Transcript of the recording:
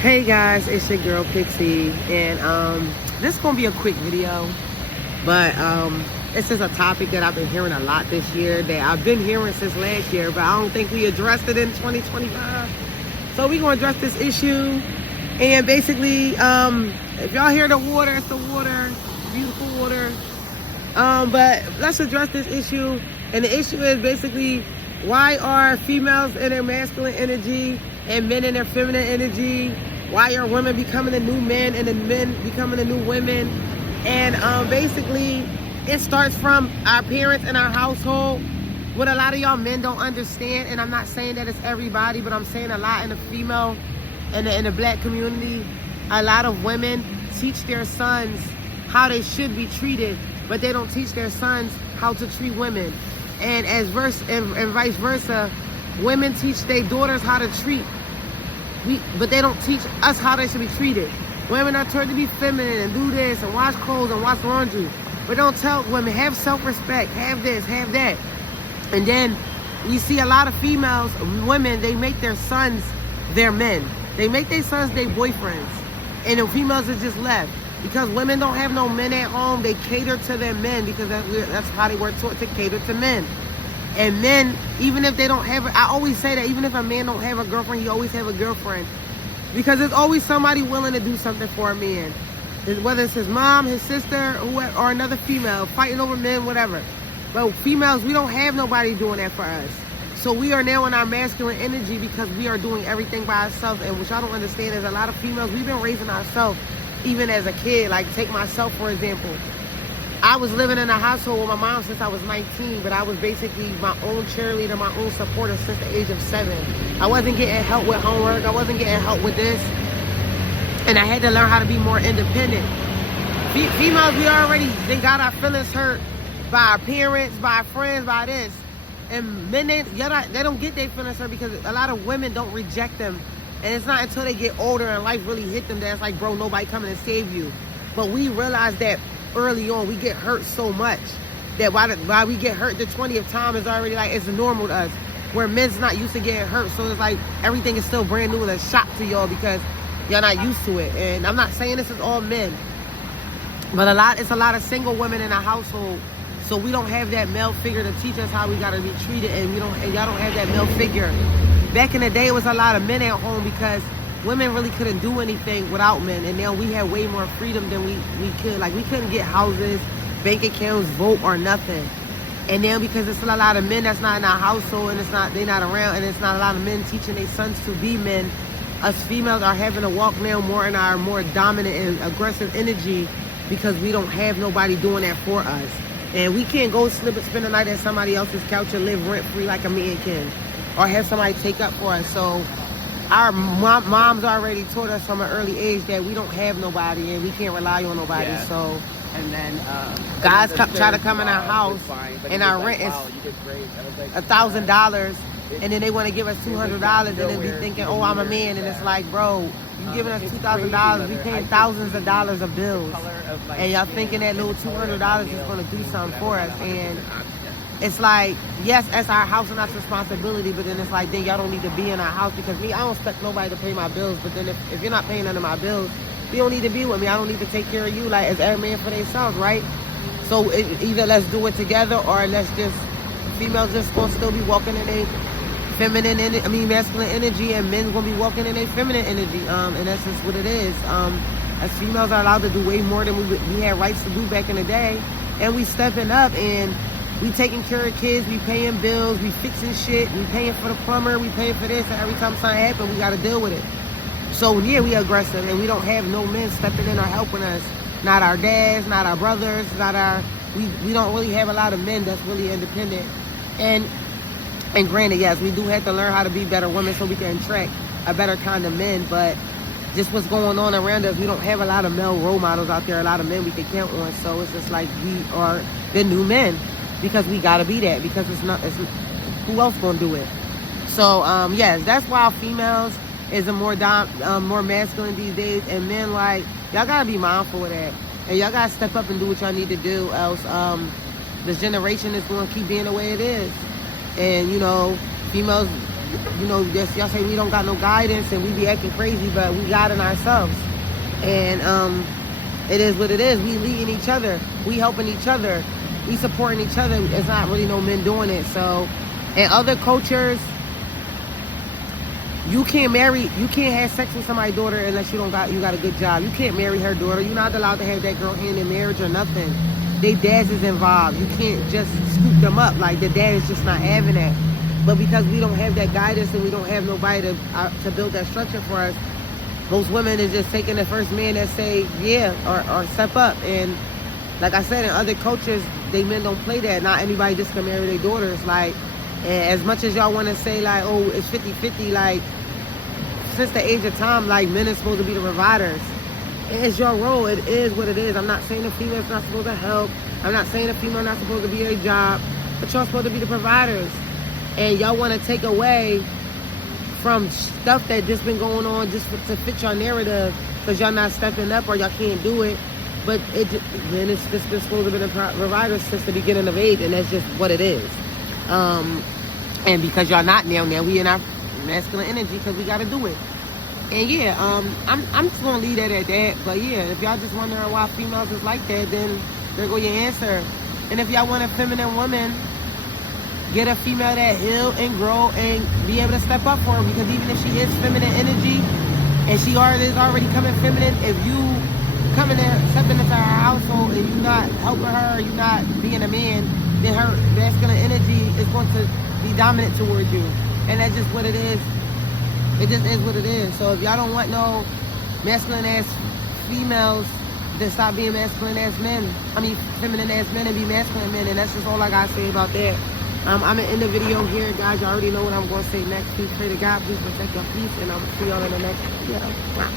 Hey guys, it's your girl Pixie, and this is gonna be a quick video, but it's just a topic that I've been hearing a lot this year, that I've been hearing since last year, but I don't think we addressed it in 2025. So we're gonna address this issue, and basically, if y'all hear the water, it's the water, beautiful water. But let's address this issue, and the issue is basically, why are females in their masculine energy and men in their feminine energy? Why are women becoming the new men and the men becoming the new women? And basically, it starts from our parents and our household. What a lot of y'all men don't understand, and I'm not saying that it's everybody, but I'm saying a lot in the female and in the black community, a lot of women teach their sons how they should be treated, but they don't teach their sons how to treat women. And and vice versa, women teach their daughters how to treat, but they don't teach us how they should be treated. Women are taught to be feminine and do this and wash clothes and wash laundry, but don't tell women, have self-respect, have this, have that. And then you see a lot of females, women, they make their sons their men. They make their sons their boyfriends, and the females are just left. Because women don't have no men at home, they cater to their men, because that's how they were taught to cater to men. And men, even if they don't have, I always say that even if a man don't have a girlfriend, he always have a girlfriend. Because there's always somebody willing to do something for a man. Whether it's his mom, his sister, or another female, fighting over men, whatever. But females, we don't have nobody doing that for us. So we are now in our masculine energy because we are doing everything by ourselves. And what y'all don't understand is a lot of females, we've been raising ourselves even as a kid. Like, take myself for example. I was living in a household with my mom since I was 19, but I was basically my own cheerleader, my own supporter since the age of 7. I wasn't getting help with homework. I wasn't getting help with this. And I had to learn how to be more independent. Females, they got our feelings hurt by our parents, by our friends, by this. And men, they don't get their feelings hurt because a lot of women don't reject them. And it's not until they get older and life really hit them that it's like, bro, nobody coming to save you. But we realize that early on, we get hurt so much that why we get hurt the 20th time is already like, it's normal to us. Where men's not used to getting hurt, so it's like everything is still brand new and a shock to y'all because y'all not used to it. And I'm not saying this is all men, but it's a lot of single women in our household. So we don't have that male figure to teach us how we gotta be treated, and y'all don't have that male figure. Back in the day, it was a lot of men at home because women really couldn't do anything without men, and now we have way more freedom than we could. Like, we couldn't get houses, bank accounts, vote, or nothing. And now because it's a lot of men that's not in our household, and they're not around, and it's not a lot of men teaching their sons to be men, us females are having to walk now more in our more dominant and aggressive energy because we don't have nobody doing that for us. And we can't go spend the night at somebody else's couch and live rent-free like a man can, or have somebody take up for us. So our moms already taught us from an early age that we don't have nobody and we can't rely on nobody. Yeah. So, and then guys try to come in our house, and our rent is $1,000, and then they want to give us $200, and then be thinking, oh, I'm a man, and it's like, bro, you giving us $2,000, we paying thousands of dollars of bills, and y'all thinking that little $200 is going to do something for us. And it's like, yes, that's our house and that's responsibility, but then it's like, then y'all don't need to be in our house, because I don't expect nobody to pay my bills, but then if you're not paying none of my bills, you don't need to be with me. I don't need to take care of you, like, as every man for themselves, right? So either let's do it together, or let's just, females just gonna still be walking in a masculine energy, and men gonna be walking in a feminine energy, and that's just what it is. As females are allowed to do way more than we had rights to do back in the day, and we stepping up, and we taking care of kids, we paying bills, we fixing shit, we paying for the plumber, we paying for this, and every time something happens, we gotta deal with it. So yeah, we aggressive, and we don't have no men stepping in or helping us. Not our dads, not our brothers, we don't really have a lot of men that's really independent. And granted, yes, we do have to learn how to be better women so we can attract a better kind of men, but just what's going on around us, we don't have a lot of male role models out there, a lot of men we can count on. So it's just like, we are the new men, because we gotta be that, because who else gonna do it? So yes, that's why females is a more masculine these days, and men, like, y'all gotta be mindful of that, and y'all gotta step up and do what y'all need to do, else this generation is gonna keep being the way it is. And, you know, females, you know, just y'all say we don't got no guidance and we be acting crazy, but we got in ourselves. And it is what it is. We leading each other. We helping each other. We supporting each other. It's not really no men doing it. So, in other cultures, you can't have sex with somebody's daughter unless you got a good job. You can't marry her daughter. You're not allowed to have that girl hand in marriage or nothing. They dads is involved. You can't just scoop them up. Like, the dad is just not having that. But because we don't have that guidance and we don't have nobody to build that structure for us, most women is just taking the first man that say, yeah, or step up. And like I said, in other cultures, they men don't play that. Not anybody just can marry their daughters. Like, and as much as y'all want to say, like, oh, it's 50-50, like, since the age of time, like, men are supposed to be the providers. It's your role. It is what it is. I'm not saying the female's not supposed to help. I'm not saying the female not supposed to be a job. But y'all supposed to be the providers. And y'all want to take away from stuff that just been going on just to fit your narrative because y'all not stepping up or y'all can't do it. But then it's just been supposed to be the providers since the beginning of age, and that's just what it is. And because y'all not now we in our masculine energy because we got to do it. And yeah, I'm just gonna leave that at that. But yeah, if y'all just wondering why females is like that, then there go your answer. And if y'all want a feminine woman, get a female that heal and grow and be able to step up for her. Because even if she is feminine energy and she is already coming feminine, if you coming there, stepping into her household and you not helping her, you not being a man, then her masculine energy is going to be dominant towards you. And that's just what it is. It just is what it is. So if y'all don't want no masculine ass females, then stop being masculine ass men. I mean, feminine ass men and be masculine men. And that's just all I gotta say about that. I'm gonna end the video here, guys. You already know what I'm gonna say next. Please pray to God. Please protect your peace. And I'm gonna see y'all in the next video. Wow.